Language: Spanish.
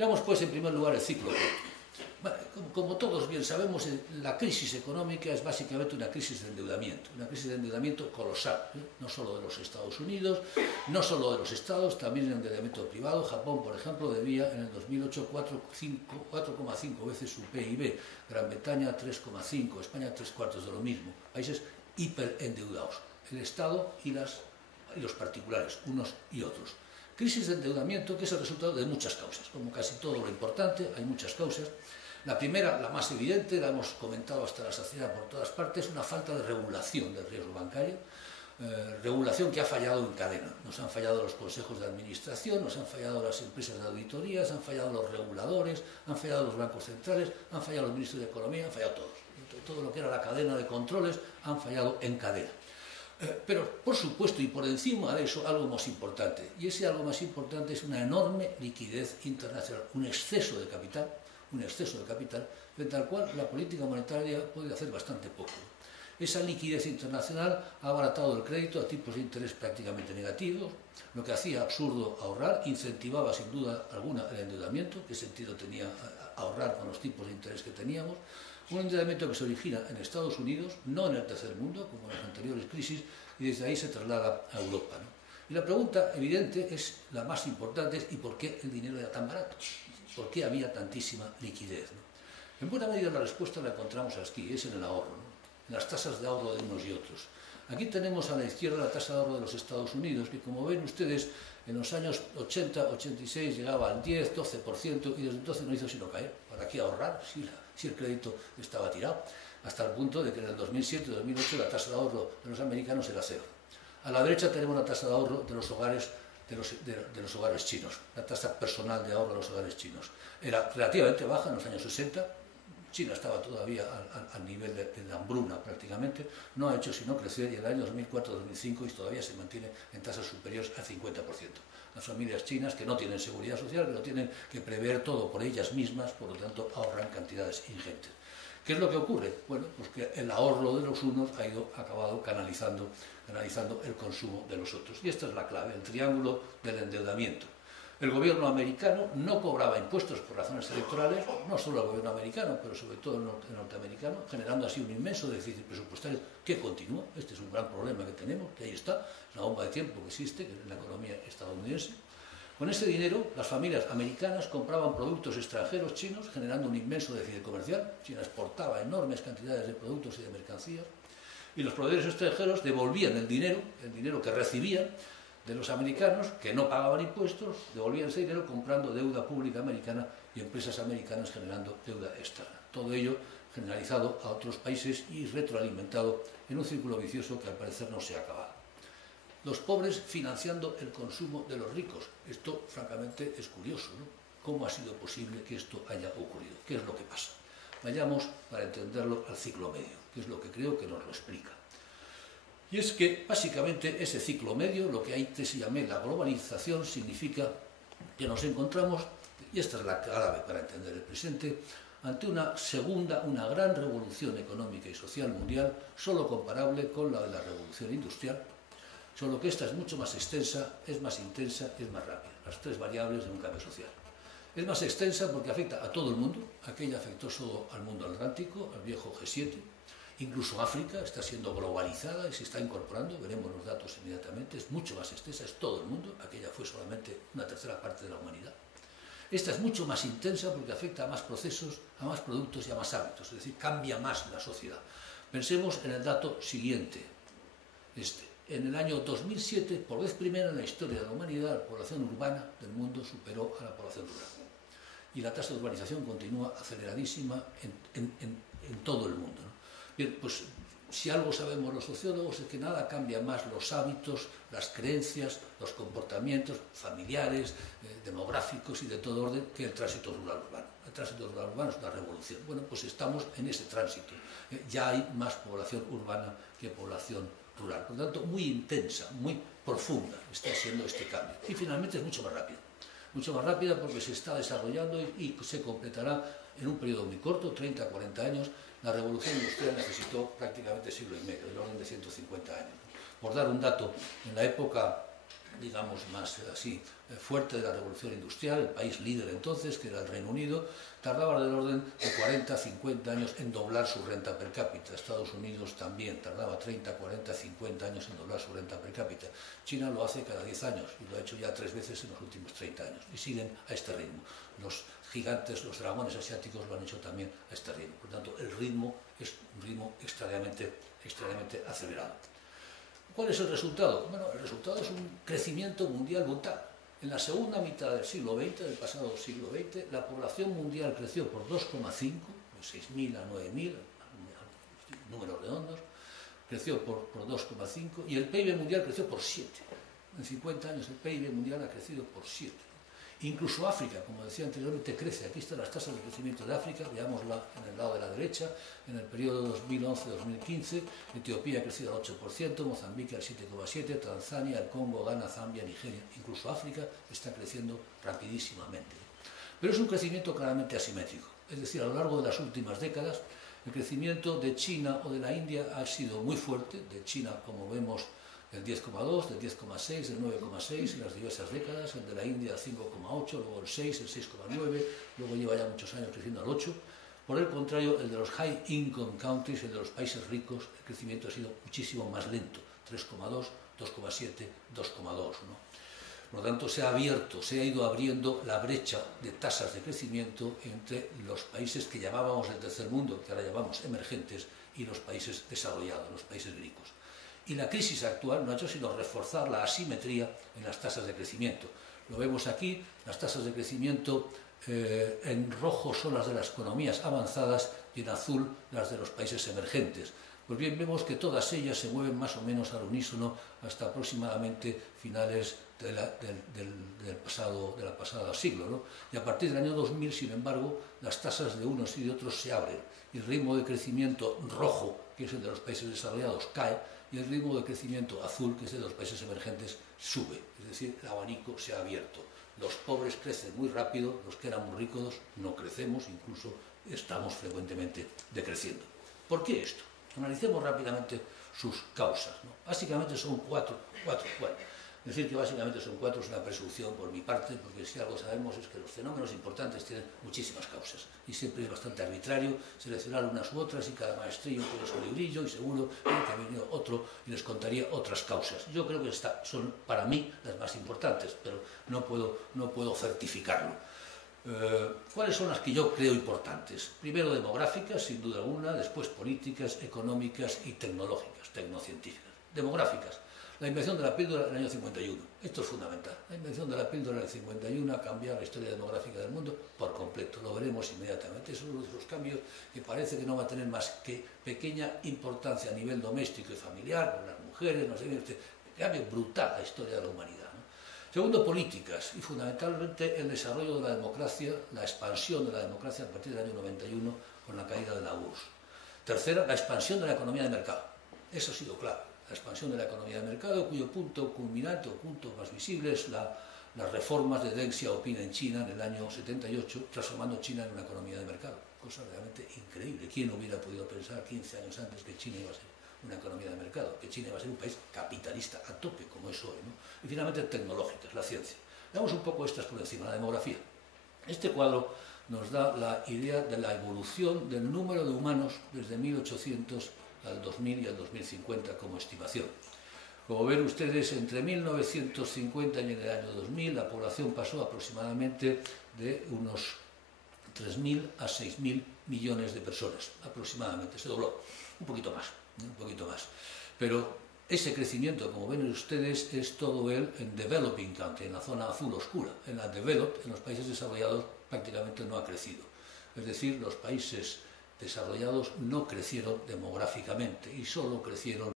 Veamos pues en primer lugar el ciclo corto. Como todos bien sabemos, la crisis económica es básicamente una crisis de endeudamiento colosal, no solo de los Estados Unidos, no solo de los estados, también el endeudamiento privado. Japón, por ejemplo, debía en el 2008 4,5 veces su PIB, Gran Bretaña 3,5, España 3/4 de lo mismo, países hiperendeudados, el Estado y los particulares, unos y otros. Crisis de endeudamiento que es el resultado de muchas causas, como casi todo lo importante, hay muchas causas. La primera, la más evidente, la hemos comentado hasta la saciedad por todas partes, una falta de regulación del riesgo bancario, regulación que ha fallado en cadena. Nos han fallado los consejos de administración, nos han fallado las empresas de auditorías, han fallado los reguladores, han fallado los bancos centrales, han fallado los ministros de Economía, han fallado todos. Todo lo que era la cadena de controles han fallado en cadena. Pero, por supuesto, y por encima de eso, algo más importante. Y ese algo más importante es una enorme liquidez internacional, un exceso de capital, frente al cual la política monetaria puede hacer bastante poco. Esa liquidez internacional ha abaratado el crédito a tipos de interés prácticamente negativos, lo que hacía absurdo ahorrar, incentivaba sin duda alguna el endeudamiento. ¿Qué sentido tenía ahorrar con los tipos de interés que teníamos? Un endeudamiento que se origina en Estados Unidos, no en el tercer mundo, como en las anteriores crisis, y desde ahí se traslada a Europa, ¿no? Y la pregunta evidente es, la más importante, es ¿y por qué el dinero era tan barato? ¿Por qué había tantísima liquidez, ¿no? En buena medida la respuesta la encontramos aquí, es en el ahorro, ¿no? En las tasas de ahorro de unos y otros. Aquí tenemos a la izquierda la tasa de ahorro de los Estados Unidos, que como ven ustedes, en los años 80, 86 llegaba al 10, 12%, y desde entonces no hizo sino caer. ¿Para qué ahorrar si el crédito estaba tirado? Hasta el punto de que en el 2007, 2008 la tasa de ahorro de los americanos era cero. A la derecha tenemos la tasa de ahorro de los hogares chinos, la tasa personal de ahorro de los hogares chinos. Era relativamente baja en los años 60, China estaba todavía al nivel de la hambruna prácticamente, no ha hecho sino crecer, y en el año 2004-2005 y todavía se mantiene en tasas superiores al 50%. Las familias chinas, que no tienen seguridad social, que lo tienen que prever todo por ellas mismas, por lo tanto ahorran cantidades ingentes. ¿Qué es lo que ocurre? Bueno, pues que el ahorro de los unos ha acabado canalizando el consumo de los otros. Y esta es la clave, el triángulo del endeudamiento. El gobierno americano no cobraba impuestos por razones electorales, no solo el gobierno americano, pero sobre todo el norteamericano, generando así un inmenso déficit presupuestario que continúa. Este es un gran problema que tenemos, que ahí está, es una bomba de tiempo que existe en la economía estadounidense. Con ese dinero, las familias americanas compraban productos extranjeros chinos, generando un inmenso déficit comercial. China exportaba enormes cantidades de productos y de mercancías, y los proveedores extranjeros devolvían el dinero que recibían de los americanos, que no pagaban impuestos, devolvían ese dinero comprando deuda pública americana y empresas americanas generando deuda externa. Todo ello generalizado a otros países y retroalimentado en un círculo vicioso que al parecer no se ha acabado. Los pobres financiando el consumo de los ricos. Esto, francamente, es curioso, ¿no? ¿Cómo ha sido posible que esto haya ocurrido? ¿Qué es lo que pasa? Vayamos, para entenderlo, al ciclo medio, que es lo que creo que nos lo explica. Y es que, básicamente, ese ciclo medio, lo que antes se llamé la globalización, significa que nos encontramos, y esta es la clave para entender el presente, ante una gran revolución económica y social mundial, solo comparable con la de la revolución industrial, solo que esta es mucho más extensa, es más intensa, es más rápida. Las tres variables de un cambio social. Es más extensa porque afecta a todo el mundo. Aquella afectó solo al mundo atlántico, al viejo G7. Incluso África está siendo globalizada y se está incorporando, veremos los datos inmediatamente. Es mucho más extensa, es todo el mundo. Aquella fue solamente una tercera parte de la humanidad. Esta es mucho más intensa porque afecta a más procesos, a más productos y a más hábitos. Es decir, cambia más la sociedad. Pensemos en el dato siguiente, En el año 2007, por vez primera en la historia de la humanidad, la población urbana del mundo superó a la población rural. Y la tasa de urbanización continúa aceleradísima en todo el mundo, ¿no? Bien, pues si algo sabemos los sociólogos es que nada cambia más los hábitos, las creencias, los comportamientos familiares, demográficos y de todo orden que el tránsito rural-urbano. El tránsito rural-urbano es una revolución. Bueno, pues estamos en ese tránsito. Ya hay más población urbana que población rural. Por lo tanto, muy intensa, muy profunda está siendo este cambio. Y finalmente es mucho más rápida porque se está desarrollando y se completará en un periodo muy corto, 30 a 40 años. La revolución industrial necesitó prácticamente siglo y medio, del orden de 150 años. Por dar un dato, en la época digamos, más así fuerte de la revolución industrial, el país líder entonces, que era el Reino Unido, tardaba del orden de 40 a 50 años en doblar su renta per cápita. Estados Unidos también tardaba 30, 40, 50 años en doblar su renta per cápita. China lo hace cada 10 años y lo ha hecho ya 3 veces en los últimos 30 años y siguen a este ritmo. Los gigantes, los dragones asiáticos lo han hecho también a este ritmo. Por tanto, el ritmo es un ritmo extraordinariamente acelerado. ¿Cuál es el resultado? Bueno, el resultado es un crecimiento mundial brutal. En la segunda mitad del siglo XX, del pasado siglo XX, la población mundial creció por 2,5, de 6.000 a 9.000, números redondos, creció por 2,5 y el PIB mundial creció por 7. En 50 años el PIB mundial ha crecido por 7. Incluso África, como decía anteriormente, crece. Aquí están las tasas de crecimiento de África, veámosla en el lado de la derecha. En el periodo 2011-2015, Etiopía ha crecido al 8%, Mozambique al 7,7%, Tanzania, el Congo, Ghana, Zambia, Nigeria. Incluso África está creciendo rapidísimamente. Pero es un crecimiento claramente asimétrico. Es decir, a lo largo de las últimas décadas, el crecimiento de China o de la India ha sido muy fuerte. De China, como vemos, del 10,2, del 10,6, del 9,6 en las diversas décadas, el de la India al 5,8, luego el 6, el 6,9, luego lleva ya muchos años creciendo al 8. Por el contrario, el de los high income countries, el de los países ricos, el crecimiento ha sido muchísimo más lento, 3,2, 2,7, 2,2, ¿no? Por lo tanto, se ha ido abriendo la brecha de tasas de crecimiento entre los países que llamábamos el tercer mundo, que ahora llamamos emergentes, y los países desarrollados, los países ricos. Y la crisis actual no ha hecho sino reforzar la asimetría en las tasas de crecimiento. Lo vemos aquí, las tasas de crecimiento en rojo son las de las economías avanzadas y en azul las de los países emergentes. Pues bien, vemos que todas ellas se mueven más o menos al unísono hasta aproximadamente finales de la pasada siglo, ¿no? Y a partir del año 2000, sin embargo, las tasas de unos y de otros se abren. Y el ritmo de crecimiento rojo, que es el de los países desarrollados, cae, y el ritmo de crecimiento azul, que es el de los países emergentes, sube. Es decir, el abanico se ha abierto. Los pobres crecen muy rápido, los que eran muy ricos no crecemos, incluso estamos frecuentemente decreciendo. ¿Por qué esto? Analicemos rápidamente sus causas, ¿no? Básicamente son cuatro. Decir que básicamente son cuatro es una presunción por mi parte, porque si algo sabemos es que los fenómenos importantes tienen muchísimas causas y siempre es bastante arbitrario seleccionar unas u otras y cada maestrillo tiene su librillo y seguro que ha venido otro y les contaría otras causas. Yo creo que estas son para mí las más importantes, pero no puedo certificarlo. ¿Cuáles son las que yo creo importantes? Primero demográficas, sin duda alguna, después políticas, económicas y tecnológicas, tecnocientíficas. Demográficas. La invención de la píldora en el año 51. Esto es fundamental. La invención de la píldora en el 51 ha cambiado la historia demográfica del mundo por completo. Lo veremos inmediatamente. Es uno de esos cambios que parece que no va a tener más que pequeña importancia a nivel doméstico y familiar, con las mujeres, no sé, este cambio brutal la historia de la humanidad, ¿no? Segundo, políticas y fundamentalmente el desarrollo de la democracia, la expansión de la democracia a partir del año 91 con la caída de la URSS. Tercera, la expansión de la economía de mercado. Eso ha sido clave. La expansión de la economía de mercado, cuyo punto culminante o punto más visible es las reformas de Deng Xiaoping en China en el año 78, transformando China en una economía de mercado. Cosa realmente increíble. ¿Quién hubiera podido pensar 15 años antes que China iba a ser una economía de mercado, que China iba a ser un país capitalista a tope como es hoy, ¿no? Y finalmente tecnológicas, la ciencia. Veamos un poco estas por encima, la demografía. Este cuadro nos da la idea de la evolución del número de humanos desde 1800 al 2000 y al 2050 como estimación. Como ven ustedes, entre 1950 y en el año 2000 la población pasó aproximadamente de unos 3.000 a 6.000 millones de personas, aproximadamente, se dobló, un poquito más. Pero ese crecimiento, como ven ustedes, es todo él en developing country, en la zona azul oscura. En la developed, en los países desarrollados, prácticamente no ha crecido. Es decir, los países desarrollados no crecieron demográficamente y solo crecieron